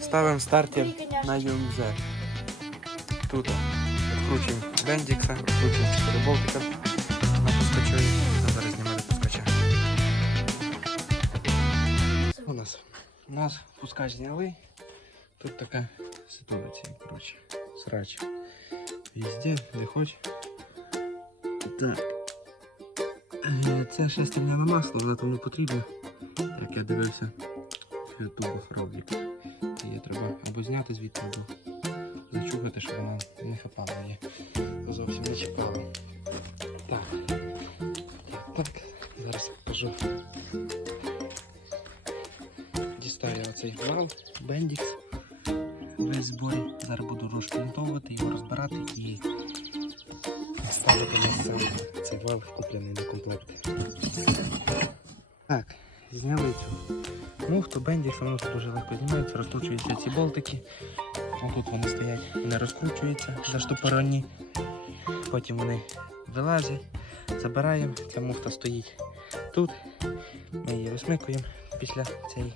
Ставимо стартер на ЮМЗ. Тут відкручуємо бендікса, відкручуємо переболтика на пускачові. Зараз знімати пускача. У нас, у нас пускач зняли. Тут така ситуація, коротше, срач. Везде, де хоч. Так. Е, Це шестерня на масло, вона там не потрібна. Як я дивився в ролик. Її треба або зняти звідти, або зачухати, щоб вона не хапала її. Зовсім не чіпала. Так. Так. Зараз покажу. Дістаю оцей вал, бендікс. Весь в зборі. Зараз буду розшплінтовувати, його розбирати і ставити на цей, цей вал куплений на комплект. Так, зняли цю муфту, бендікс, воно тут дуже легко знімається, розкручуються ці болтики. Тут вони стоять, вони розкручуються заштопорені. Потім вони вилазять, забираємо. Ця муфта стоїть тут. Ми її розмикуємо після цієї.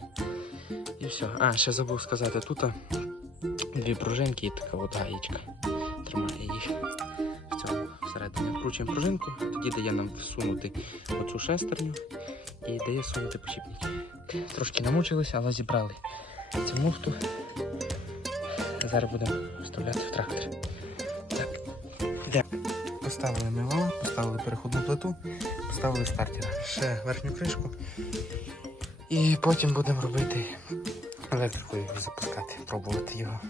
І все. А, ще забув сказати, тут дві пружинки і така от гаєчка. Тримає їх. В цьому всередині вкручуємо пружинку, тоді дає нам всунути оцю шестерню і дає сунути почіпники. Трошки намучилися, але зібрали цю муфту. Зараз будемо вставляти в трактор. Так. Де? Поставили ми вала, поставили переходну плиту, поставили стартер. Ще верхню кришку. І потім будемо робити електрикою запускати, пробувати його.